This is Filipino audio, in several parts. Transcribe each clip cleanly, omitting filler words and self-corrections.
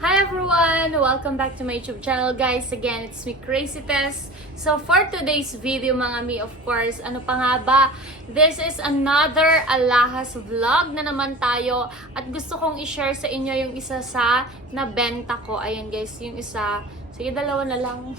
Hi everyone! Welcome back to my YouTube channel guys. Again, it's me Crazy Tess. So for today's video mga mi, of course, ano pa nga ba? This is another alahas vlog na naman tayo. At gusto kong i-share sa inyo yung isa sa nabenta ko. Ayan guys, yung isa. Sige, dalawa na lang.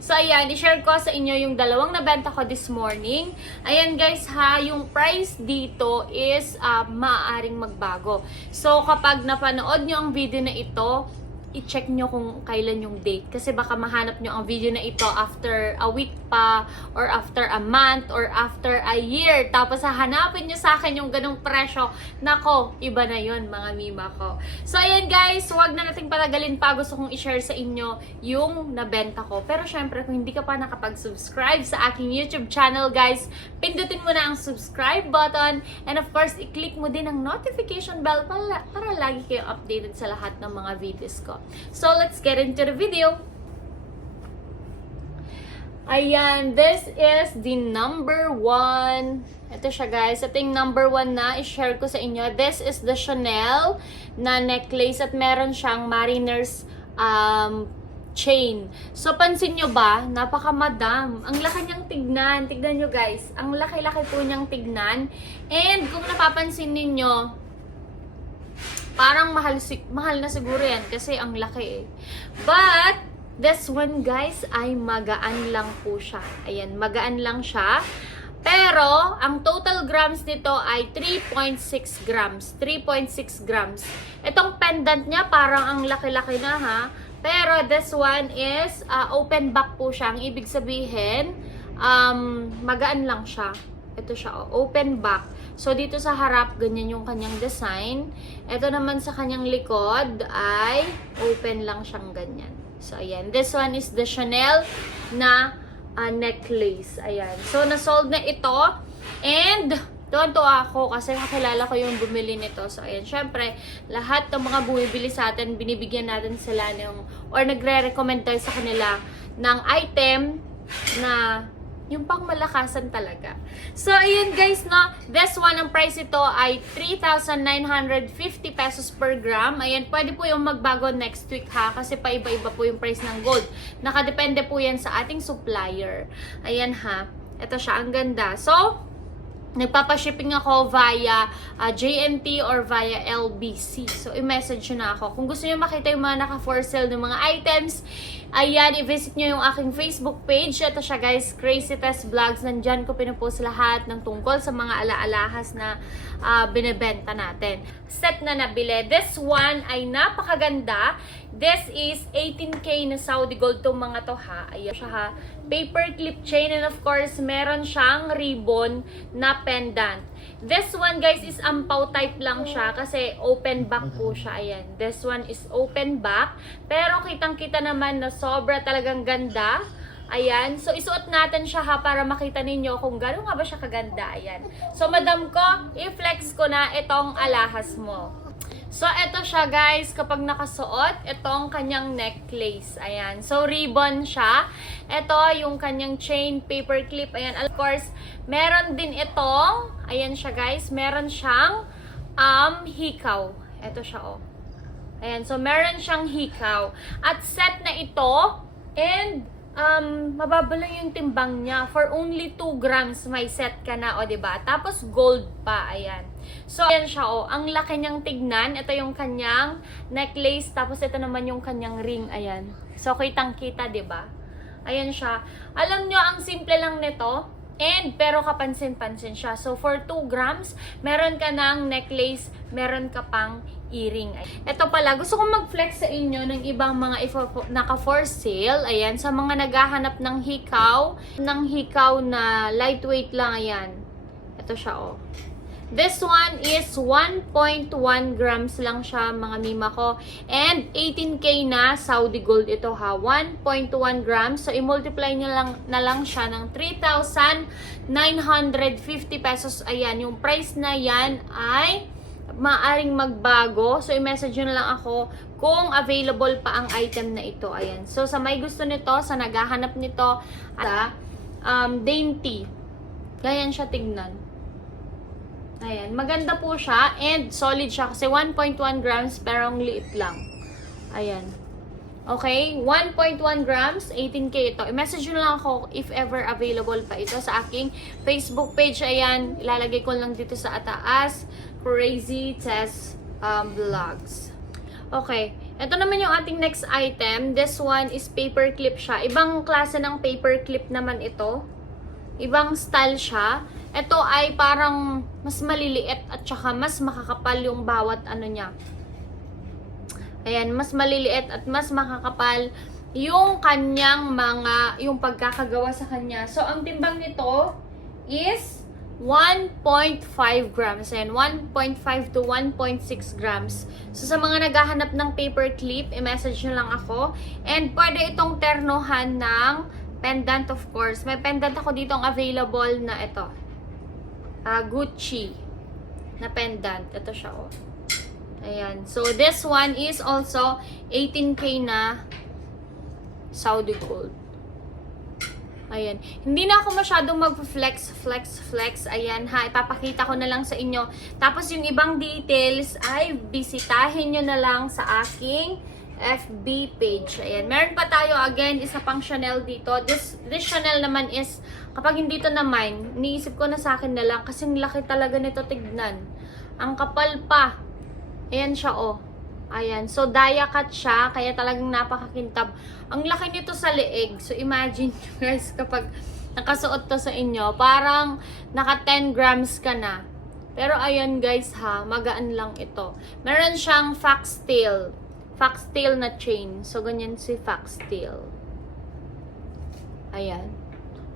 So ayan, i-share ko sa inyo yung dalawang nabenta ko this morning. Ayan guys ha, yung price dito is maaaring magbago. So kapag napanood nyo ang video na ito, i-check nyo kung kailan yung date. Kasi baka mahanap nyo ang video na ito after a week pa, or after a month, or after a year. Tapos hahanapin nyo sa akin yung ganong presyo. Nako, iba na yun mga mima ko. So ayan guys, huwag na nating patagalin pa. Gusto kong i-share sa inyo yung nabenta ko. Pero syempre, kung hindi ka pa nakapag-subscribe sa aking YouTube channel guys, pindutin mo na ang subscribe button. And of course, i-click mo din ang notification bell para lagi kayo updated sa lahat ng mga videos ko. So, let's get into the video. Ayan, this is the number one. Ito siya guys. Ito yung number one na i-share ko sa inyo. This is the Chanel na necklace at meron siyang mariner's chain. So, pansin nyo ba? Napakamadam. Ang laki niyang tignan. Tignan nyo guys. Ang laki-laki po niyang tignan. And kung napapansin ninyo, parang mahal na siguro yan kasi ang laki eh. But, this one guys ay magaan lang po siya. Ayan, magaan lang siya. Pero, ang total grams nito ay 3.6 grams. 3.6 grams. Itong pendant niya parang ang laki-laki na ha. Pero, this one is open back po siya. Ang ibig sabihin, magaan lang siya. Ito siya, open back. So, dito sa harap, ganyan yung kanyang design. Ito naman sa kanyang likod ay open lang siyang ganyan. So, ayan. This one is the Chanel na necklace. Ayan. So, nasold na ito. And, tuwan-tuwa ako kasi kakilala ko yung bumili nito. So, ayan. Syempre, lahat ng mga bumibili sa atin, binibigyan natin sila ng, or nagre-recommend tayo sa kanila ng item na yung pang malakasan talaga. So, ayun guys, no? This one, ang price ito ay 3,950 pesos per gram. Ayan, pwede po yung magbago next week ha, kasi paiba-iba po yung price ng gold. Nakadepende po yan sa ating supplier. Ayan ha. Ito siya, ang ganda. So, nagpapashipping ako via JNT or via LBC. So, i-message nyo na ako. Kung gusto nyo makita yung mga naka-for sale ng mga items, ayan, i-visit nyo yung aking Facebook page. Ito siya guys, Crazy Tess Vlogs. Nandyan ko pinupost lahat ng tungkol sa mga ala-alahas na binibenta natin. Set na nabili. This one ay napakaganda. This is 18K na Saudi gold tong mga to ha. Ayan siya ha. Paper clip chain and of course, meron siyang ribbon na pendant. This one guys is ampaw type lang siya kasi open back po siya. Ayan. This one is open back. Pero kitang-kita naman na sobra talagang ganda. Ayan. So, isuot natin siya ha para makita ninyo kung gano'n nga ba siya kaganda. Ayan. So, madam ko, i-flex ko na itong alahas mo. So, ito siya guys, kapag nakasuot, itong kanyang necklace. Ayan. So, ribbon siya. Ito, yung kanyang chain, paper clip. Ayan. Of course, meron din itong, ayan siya guys, meron siyang hikaw. Ito siya oh. Ayan. So, meron siyang hikaw. At set na ito, and mababa lang yung timbang niya. For only 2 grams may set ka na, o diba? Tapos gold pa, ayan. So, ayan siya, o. Ang laki niyang tignan. Ito yung kanyang necklace, tapos ito naman yung kanyang ring, ayan. So, kitang-kita, diba? Ayan siya. Alam nyo, ang simple lang nito. And, pero kapansin-pansin siya. So, for 2 grams, meron ka ng necklace, meron ka pang earring. Ito pala, gusto kong mag-flex sa inyo ng ibang mga naka-for sale. Ayan, sa mga naghahanap ng hikaw na lightweight lang, ayan. Ito siya, oh. This one is 1.1 grams lang siya, mga mima ko. And 18K na Saudi gold ito ha. 1.1 grams. So, i-multiply nyo na lang siya ng 3,950 pesos. Ayan, yung price na yan ay maaring magbago. So, i-message nyo na lang ako kung available pa ang item na ito. Ayan. So, sa may gusto nito, sa naghahanap nito, dainty. Ganyan siya tignan. Ayan, maganda po siya and solid siya kasi 1.1 grams pero ang liit lang. Ayan. Okay, 1.1 grams, 18K ito. I-message nyo lang ako if ever available pa ito sa aking Facebook page. Ayan, ilalagay ko lang dito sa ataas. Crazy Tess Vlogs. Okay, ito naman yung ating next item. This one is paper clip siya. Ibang klase ng paper clip naman ito. Ibang style siya. Ito ay parang mas maliliit at saka mas makakapal yung bawat ano niya. Ayan, mas maliliit at mas makakapal yung kanyang yung pagkakagawa sa kanya. So, ang timbang nito is 1.5 grams. Ayan, 1.5 to 1.6 grams. So, sa mga naghahanap ng paper clip, i-message nyo lang ako. And, pwede itong ternohan ng pendant, of course. May pendant ako dito ang available na ito. Gucci na pendant. Ito siya, oh. Ayan. So, this one is also 18K na Saudi gold. Ayan. Hindi na ako masyadong mag-flex. Ayan ha. Ipapakita ko na lang sa inyo. Tapos, yung ibang details ay bisitahin nyo na lang sa aking FB page. Ayan. Meron pa tayo, again, isa pang Chanel dito. This Chanel naman is, kapag hindi to na mine, iniisip ko na sa akin na lang kasi laki talaga nito tignan. Ang kapal pa. Ayan siya, oh. Ayan. So, dia cut siya. Kaya talagang napakakintab. Ang laki nito sa leeg. So, imagine guys, kapag nakasuot to sa inyo, parang naka 10 grams ka na. Pero, ayan guys ha, magaan lang ito. Meron siyang foxtail. Foxtail na chain. So, ganyan si foxtail. Ayan.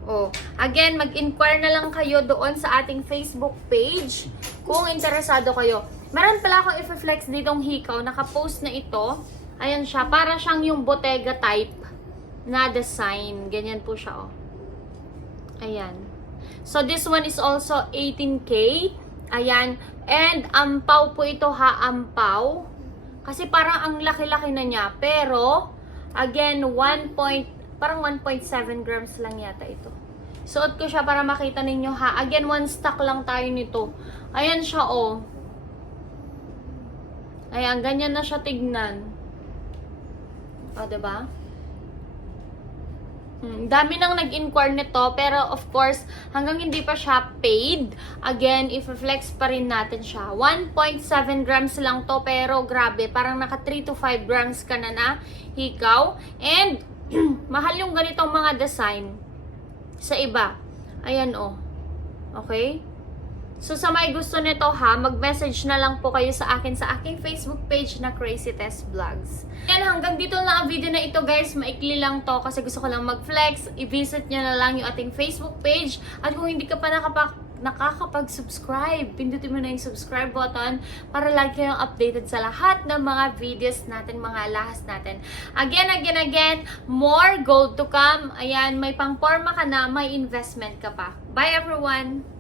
Oh, again, mag-inquire na lang kayo doon sa ating Facebook page kung interesado kayo. Meron pala akong i-flex ditong hikaw, naka-post na ito. Ayan siya, para siyang yung Bottega type na design. Ganyan po siya, oh. Ayan. So, this one is also 18K. Ayan. And, ampaw po ito ha, ampaw. Kasi parang ang laki-laki na niya. Pero, again, parang 1.7 grams lang yata ito. Suot ko siya para makita ninyo ha. Again, one stock lang tayo nito. Ayan siya, oh. Ayan, ganyan na siya tignan. O, diba? Dami nang nag-inquire nito, pero of course, hanggang hindi pa siya paid, again, i-flex pa rin natin siya. 1.7 grams lang to, pero grabe, parang naka 3 to 5 grams ka na hikaw. And, mahal yung ganitong mga design sa iba. Ayan, oh. Okay? So, sa may gusto nito ha, mag-message na lang po kayo sa akin sa aking Facebook page na Crazy Tess Vlogs. Yan, hanggang dito lang ang video na ito guys. Maikli lang to kasi gusto ko lang mag-flex. I-visit nyo na lang yung ating Facebook page. At kung hindi ka pa nakakapag-subscribe, pindutin mo na yung subscribe button para lagi kayong updated sa lahat ng mga videos natin, mga lahas natin. Again, more gold to come. Ayan, may pang-forma ka na, may investment ka pa. Bye everyone!